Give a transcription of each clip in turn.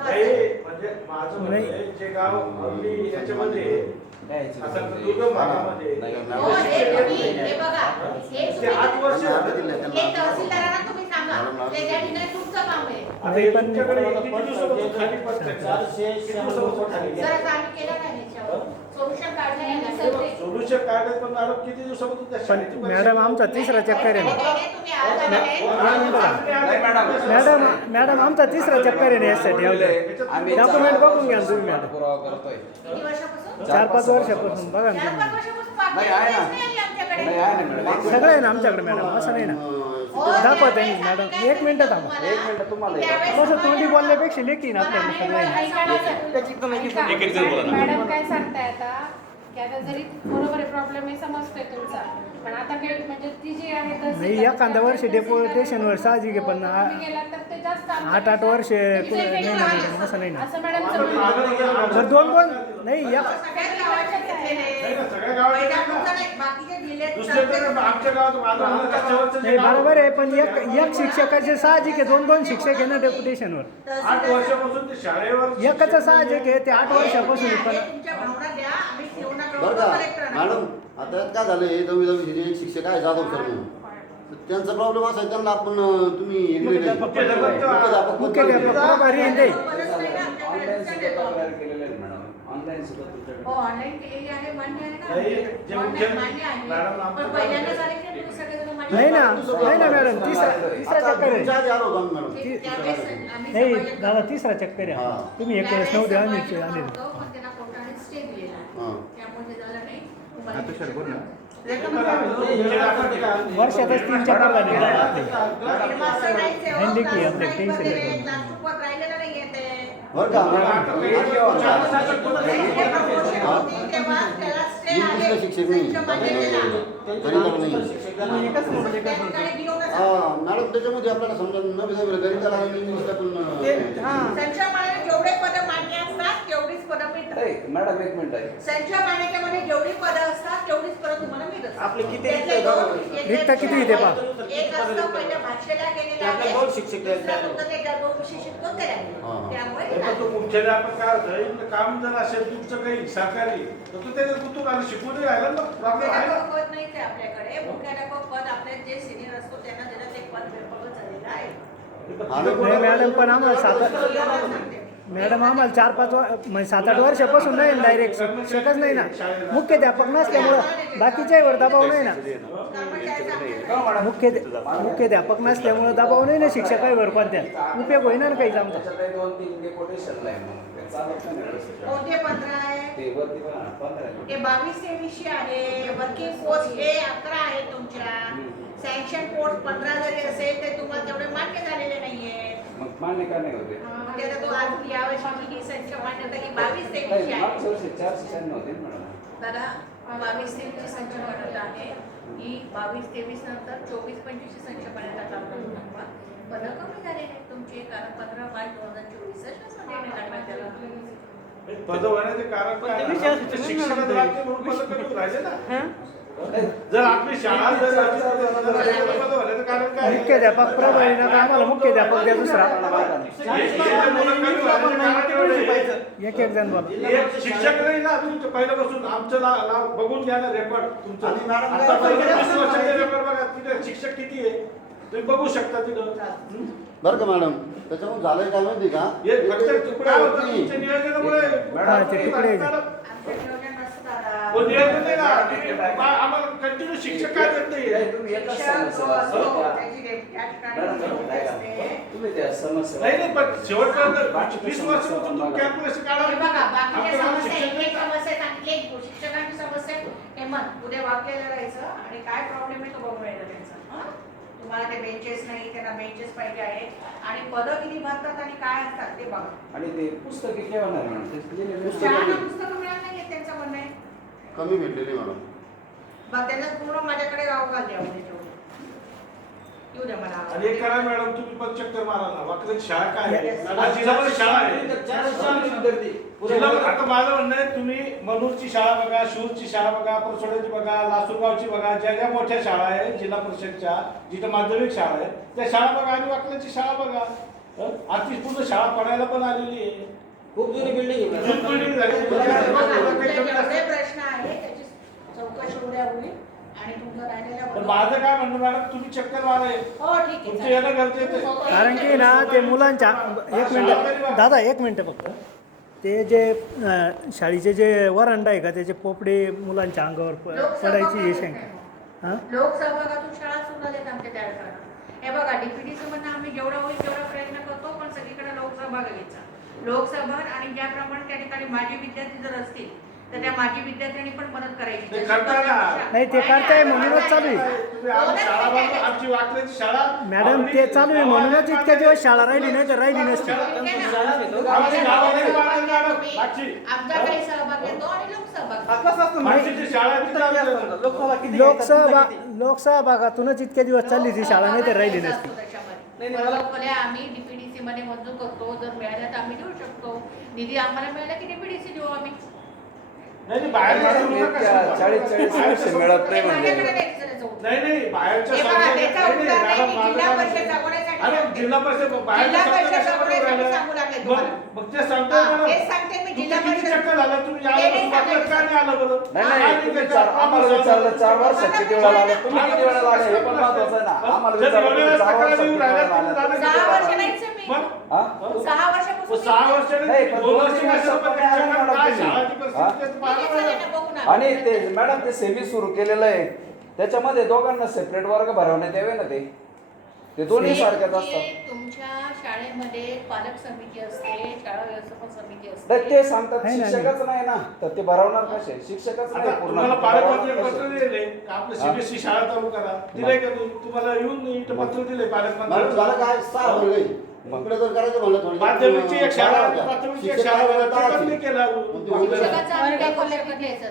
जे म्हणजे जे गाव अगदी याच्यामध्ये दुर्गम भागामध्ये आठ वर्ष झाले. आता हे तुमच्याकडे किती दिवसापासून खाली पडतंय? किती दिवसापासून खाली जर आता आम्ही केलं नाही ह्याच्यावर सोल्युशन काढलं नाही सर ते सोल्युशन काढलं पण मॅडम किती दिवसापासून त्या पण शाळेची परिस्थिती- मॅडम आमचा तिसरा चक्कर आहे ना. मॅडम. मॅडम आमचा तिसरा चक्कर आहे ना यासाठी आम्ही डॉक्युमेंट बघून घ्या ना तुम्ही मॅडम. पुरावा करतोय. किती वर्षापासून? चार पाच वर्षापासून. बघा ना तुम्ही. नाही, आहे मॅडम. सगळं आहे ना आमच्याकडे मॅडम असं नाही ना. दाखवा त्यांनी, मॅडम. एक मिनिटं थांबा. एक मिनिटं तुम्हाला कसं तोंडी बोलण्यापेक्षा लेखी ना. एक एक जण बोला ना. मॅडम काय सांगताय आता की आता जरी बरोबर आहे प्रॉब्लेम आहे समजतोय तुमचा पण आता काही म्हणजे ती जी आहे तहसील- नाही एखादा वर्ष डेपोटेशनवर साहजिक आहे पण आ- तुम्ही गेलात तर ते जास्त आमच्या- आठ आठ वर्ष नाही ना. मॅडम असं नाही ना असं मॅडम तर दोन दोन नाही घेतलेले. नाही ना, सगळ्या गावाचे पहिल्या नाही बरोबर आहे पण एक एक शिक्षकाचे साहजिक आहे दोन दोन शिक्षक आहे ना डेप्युटेशनवर आठ वर्षापासून ते शाळेवर एकच साहजिक आहे ते आठ वर्षापासून पण बरं का मॅडम आता काय झालं हे दहावी दहावी हे एक शिक्षक आहे जाधव सर म्हणून तर त्यांचा प्रॉब्लेम असा आहे त्यांना आपण अं, तुम्ही हे दिले नाही. मुख्याध्यापक मुख्याध्यापक प्रभारी आहे. ऑनलाईन सुद्धा तक्रार ऑनलाईन सुद्धा हो. तुमच्याकडे ऑनलाईन केलेली आहे मान्य आहे ना? नाही, जे ऑनलाईन मुख्य- मान्य आहे. मॅडम, आमचं पण पहिल्यांदा झाले की तुम्ही सगळेजण मान्य नाही ना करा. नाही ना मॅडम तिसरा तिसरा आता चक्कर आहे होतो आम्ही मॅडम. ते त्यावेळेस आम्ही नाही समाजात- दादा तिसरा चक्कर आहे. हा. तुम्ही एक वेळेस नव्हते आम्ही त्यावेळेस आले होतं, पण त्यांना कोर्टाने स्टे दिलेला आहे हा. त्यामुळे ते झालं नाही. तुम्हाला आता सर, बोल ना. वर्षातच तीन चक्कर झाले हेडमास्टर नाहीच हँडी की आपल्या टेन्शन बरं का? मॅडम हा त्याच्यामध्ये आपल्याला समजा नवी दहावीला गणिताला इंग्लिशला पण जेवढे पद मान्य असतात तेवढीच पदं मिळतात. मॅडम एक मिनिट आहे. जेवढी पदं असतात तेवढीच पदं तुम्हाला मिळतात. आपले किती रिक्त किती इथे पहा? एक असतं पहिल्या भाषेला गेलेलं त्यातले आहे. दोन शिक्षक आहेत. दुसरा फक्त ते दोन शिक्षक होते आहे. हा. त्यामुळे नाही, पण तो मुख्याध्यापक काय होतं काम जर असेल तुमचं काही सरकारी तर तू त्याच्यात गुंतून आलं? शिकून राहिला ना? प्रॉब्लेम आहे ना? मुख्याध्यापक पद नाही ते आपल्याकडे. मुख्याध्यापक पद? आपले जे सिनियर असतो त्यांना देण्यात एक पद झालेलं आहे. नाही मॅडम पण आम्हाला सात सांगते. मॅडम आम्हाला चार पाच वर म्हणजे सात आठ वर्षापासून नाही डायरेक्ट शिक्षकच नाही ना. मुख्याध्यापक नसल्यामुळं बाकीच्यावर दबाव नाही ना. आपण? मुख्य मुख्याध्यापक नसल्यामुळं दबाव नाही ना शिक्षकावर पण त्या उपयोग होईना ना डेपोटेशनला आहे मग. ते आहे? हा, बावीस वर्किंग हे अकरा आहे तुमच्या. सँक्शन पोस्ट पंधरा जरी असेल तर तुम्हाला तेवढे मान्य झालेले नाहीये. मग मान्य का नाही होते? म्हणजे आता तो आज यावर्षी ही संख्या मान्यता ही बावीस तेवीसशे आहे. दादा बावीस तेवीसची संख्या मान्यता बावीस तेवीस नंतर चोवीस पंचवीसची संख्या मान्यता चालू नका पदं कमी झालेली तुमचे कारण पंधरा पाच दोन हजार चोवीसच शासन निर्णय काढण्यात पद कारण शिक्षण पदं राहिले ना. हा? जर आपली शाळा जर कारण काय आहे? मुख्याध्यापक प्रभारी नका आम्हाला मुख्याध्यापक द्या दुसरा. एक एक जण बोला एक शिक्षक नाही ना तुमचं पहिल्यापासून आमचं बघून घ्या ना रेकॉर्ड तुमचं आणि मॅडम आता काय- पहिले वीस वर्षाचे रेकॉर्ड बघा तिथे शिक्षक किती आहे तुम्ही बघू शकता तिथं हं? बरं का मॅडम त्याच्यामुळे झालंय काय माहिती का हे फक्त होतं तुमच्या नियोजनामुळे हा, ते तुकडे. हो, नियोजन नाही ना? आम्हाला कंटिन्यू शिक्षक काय करत नाही, नाही तुम्ही एकच समस्या असतो. तुम्ही त्या समस्या नाही नाही पण शेवटपर्यंत वीस वर्षापासून तुम्ही कॅल्क्युलेशन हे काढा एक शिक्षक समस्या सांगितली एक शिक्षकांची समस्या हेमंत उद्या वाक्याला राहायचं आणि काय प्रॉब्लेम आहे तो बघून यायला त्यांचा. हं? तुम्हाला ते बेंचेस नाही त्यांना बेंचेस पाहिजे आहेत. आणि पदं किती भरतात आणि काय असतात ते बघा. आणि ते पुस्तके केव्हा नाही पुस्तकं मिळालं नाही त्यांचं म्हणणं आहे कमी भेटलेली बघ त्यांना पूर्ण माझ्याकडे राहू घाल द्या उद्या तेवढं. येऊ द्या मला. आणि एक करा मॅडम तुम्ही पण चक्कर मारा ना. वाकल्याची शाळा काय आहे? Yes. आज जिल्ह्यामध्ये शाळा आहे. चारशे शहाण्णव विद्यार्थी जिल्हा आता माझं म्हणणं आहे तुम्ही मनूरची शाळा बघा शूरची शाळा बघा परसोड्याची बघा लासूरगावची बघा ज्या ज्या मोठ्या शाळा आहेत जिल्हा परिषदच्या जिथं माध्यमिक शाळा आहे त्या शाळा बघा आणि वाकल्याची शाळा बघा? आता ती पूर्ण शाळा पडायला पण आलेली आहे. खूप जुनी बिल्डिंग आहे. जुनी झाली. प्रश्न आहे त्याची चौकशी उद्या होईल आणि तुमचं राहिलेला पण माझं काय म्हणणं मॅडम तुम्ही चक्कर मारा. हो ठीक आहे तुमचं येणं गरजेचं आहे. कारण की ना ते मुलांच्या एक मिनिट. दादा एक मिनिट फक्त. ते जे अं, शाळेचे जे वरांडा आहे का त्याचे पोपडे मुलांच्या अंगावर प- पडायची ही शंका. हां? लोकसहभागातून शाळा आमच्या त्या हे बघा डीपीडीचं म्हणणं आम्ही जेवढा होईल तेवढा प्रयत्न करतो पण सगळीकडे लोकसहभाग घ्यायचा. लोकसहभाग आणि ज्याप्रमाणे त्या ठिकाणी माजी विद्यार्थी जर असतील तर त्या माजी विद्यार्थ्यांनी पण मदत करायची. नाही, ते करताय म्हणूनच चालू आहे. मॅडम ते चालू आहे. म्हणूनच इतक्या दिवस शाळा राहिली नाही तर राहिली नसती. लोकसभा लोकसभा लोकसहभागातूनच इतक्या दिवस चालली ती शाळा नाही तर राहिली नसती. नाही नाही आम्ही मध्ये मंजूर करतो जर मिळालं तर आम्ही देऊ शकतो निधी आम्हाला मिळाला की डीपीडीसी देऊ आम्ही नाही नाही, बाहेर. चाळीस चाळीस वर्ष मिळत नाही म्हणजे. नाही नाही बाहेरच्या अरे. जिल्हा परिषद जिल्हा परिषद? सांगू लागले तुम्हाला. मग ते हा, सांगते मी तुमचं जिल्हा किती परिषद चक्कर झालं तुम्ही ते यावेळेस नाही वाकल्यात का नाही आलं बरं नाही नाही आणि तुम्ही त्याच्यात चार- आम्हाला आपण विचारलं चार सांगतो. वर्षात किती वेळा आले तुम्ही किती वेळा आले हे पण महत्वाचं आहे ना आम्हाला जर विचारलं एवढ्या तुम्ही चार तक्रारी वर्षात येऊन किती राहिल्या, वेळा तुम्ही आले झालं सहा वर्ष वेळा? नाहीच मी मग? हा? सहा मग वर्षापासून सहा मी- वर्षाने नाही, पण दोन दोन वर्ष वर्ष कशाला पण पण नाही आलं चक्कर मॅडम काय तुम्ही. शाळाची हा? परिस्थिती आहे, ठीक पाहायला आहे, पाहिजे. चालेल ना, बघू ना. आणि ते मॅडम ते सेमी सुरू केलेलं आहे त्याच्यामध्ये दोघांना सेपरेट वर्ग भरवण्यात यावे ना ते ते दोन्ही सारख्याच असतात. तुमच्या शाळेमध्ये पालक समिती असते शाळा व्यवस्थापन समिती असते. नाही ते सांगतात शिक्षकच नाही. ना. तर ते भरवणार कसे? शिक्षकच नाही आता पूर्ण. तुम्हाला भरवणार पालकमंत्री कसे? पत्र दिले का? आपलं हा. सीबीएसई शाळा चालू करा. दिलंय का तुम्ही तुम्हाला येऊन इथं पत्र दिले पालकमंत्री काय सहा वर्ग आहे. इकडे जर करायचं म्हणलं थोडं माध्यमिकची एक शाळा. प्राथमिकची एक शाळा काय केलं. शिक्षकाचा आम्ही काय.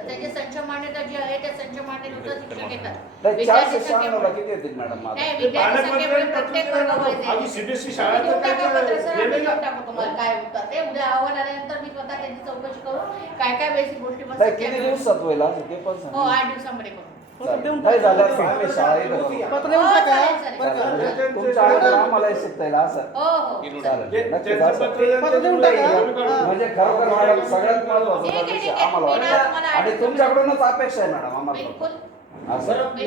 त्याची संच मान्यता जी आहे त्या संच मान्यतेनुसार शिक्षक येतात नाही, चारशे विद्यार्थी शहाण्णवला संख्येमुळे- किती येतील मॅडम माझं नाही ते विद्यार्थी पालकमंत्री संख्येमुळे पत्र प्रत्येक दिलं वर्ग ना. वाईज आम्ही आहे. सीबीएसई शाळा देऊन तर टाका काय पत्र, सर, आम्ही गेले देऊन ना. टाकू तुम्हाला काय उत्तर ते उद्या अहवाल आल्यानंतर मी स्वतः त्याची चौकशी करू काय काय बेसिक गोष्टी नाही किती दिवसात होईल असं ते पण हो सांग आठ दिवसामध्ये करू नाही झालं? असं हो, हो हो म्हणजे खरोखर मॅडम सगळ्यात महत्त्वाचा. आम्हाला आणि तुमच्याकडूनच अपेक्षा आहे मॅडम आम्हाला. असं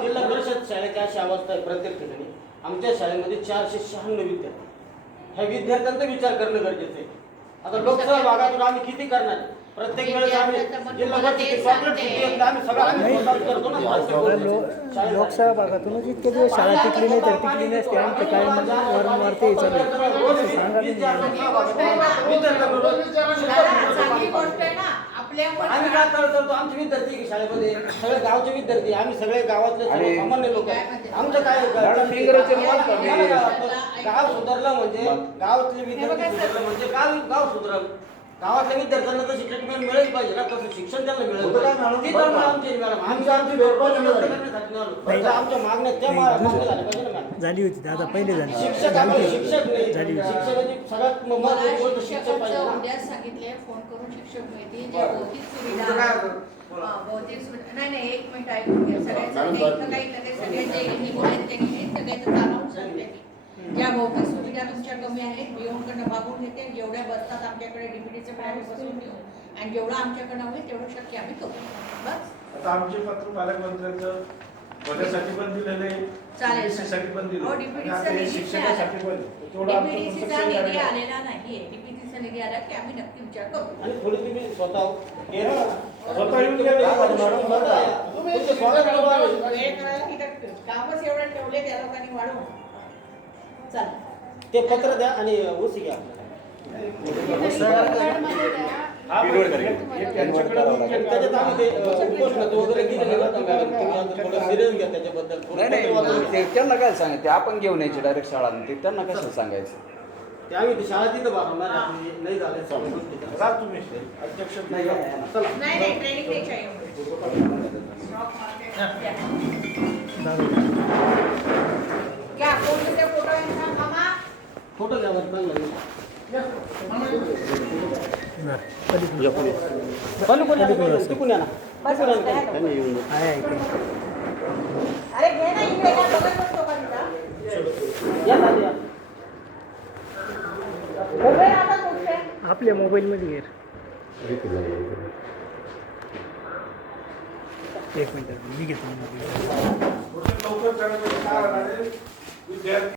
जिल्हा परिषद शाळेची अशी अवस्था आहे प्रत्येक ठिकाणी. आमच्या शाळेमध्ये चारशे शहाण्णव विद्यार्थी ह्या विद्यार्थ्यांचा विचार करणं गरजेचं आहे. आता लोकसभा भागातून आम्ही किती करणार प्रत्येक वेळेस आम्ही विद्यार्थ्यांचं पण जिल्हा तुम्हाला परिषद ते चॉकलेट सांगते. सुट्टी येते, आम्ही सगळं आम्ही स्वतःच करतो ना प्रत्येक बरं, गोष्ट. लो लोकसभागातूनच इतके दिवस शाळा टिकली नाही तर टिकली आणि ते काय वारंवार ते चालू आहे. चांगली गोष्ट ना आम्ही काय करतो आमचे विद्यार्थी की शाळेमध्ये सगळे गावचे विद्यार्थी आम्ही सगळे गावातले सर्व सामान्य लोक? आमचं काय मॅडम, इंग्रजी बोलतो मी. मला काय वाटतं, गाव सुधारलं म्हणजे गावातले विद्यार्थी सुधारलं म्हणजे गाव गाव सुधारलं गावातल्या विद्यार्थ्यांना तशी ट्रीटमेंट मिळेल पाहिजे ना तसं शिक्षण त्यांना मिळेल होतं काय मॅडम? ती तर आमची मॅडम आमची नाही आलो. फक्त आमच्या मागण्या त्या मा- मागण्या झाल्या पाहिजे ना मॅडम. झाली होती दादा पहिले झाली. शिक्षक आम्ही शिक्षक नाही. झाली होती. शिक्षकाची सगळ्यात मला महत्त्वाची गोष्ट शिक्षक पाहिजे शिक्षकाचं ना. उद्या सांगितले फोन करून शिक्षक मिळतील जे भौतिक सुविधा हा, भौतिक सुविधा नाही नाही एक मिनिट ऐकून घ्या. सगळ्यांचं काही इथं काही सगळ्यांचे यांनी बोलायचं त्यांनी नाही? सगळ्याचं चालवून सांगते मी. ज्या भौतिक सुविधा तुमच्या कमी आहेत बिओनकडनं मागून घेते जेवढ्या बसतात आमच्याकडे डीपीडीचे प्लॅन बसून घेऊ आणि जेवढं आमच्याकडनं होईल तेवढं शक्य आम्ही करू. बस. आता आमचे पत्र पालकमंत्र्यांचं होण्यासाठी पण दिलेले चालेल. पण दिले हो, हे शिक्षकासाठी पण निधी करायला. आलेला नाहीये. डीपीडीसीचा निधी आला की आम्ही नक्की विचार करू. आणि थोडी तुम्ही स्वतः. स्वतः येऊन करायला तिथं कामच एवढं ठेवले त्या लोकांनी वाढवून. चालेल ते पत्र द्या आणि ओसी घ्या. हा, त्यांना काय सांगायचं ते आपण घेऊन यायचे डायरेक्ट शाळा ते त्यांना कसं सांगायचं ते आम्ही ती शाळा तिथं. आपली नाही झालं तुम्ही अध्यक्ष चला नाही नाही ट्रेनिंग द्यायची आहे दादा घ्या कोण फोटो यांचा मामा फोटो घ्या बरं चांगलं पल्लू कोण येणार? तिकडून या ना. तिकडून या ना. त्यांनी येऊन बघ. आहे आहे ते. अरे घे ना इकडे काय बघत बसतो का तिथं? या दादा, या. उभे राहता कुठे आपल्या मोबाईलमध्ये घे एक मिनिट मी घेतो मोबाईल Cuidado.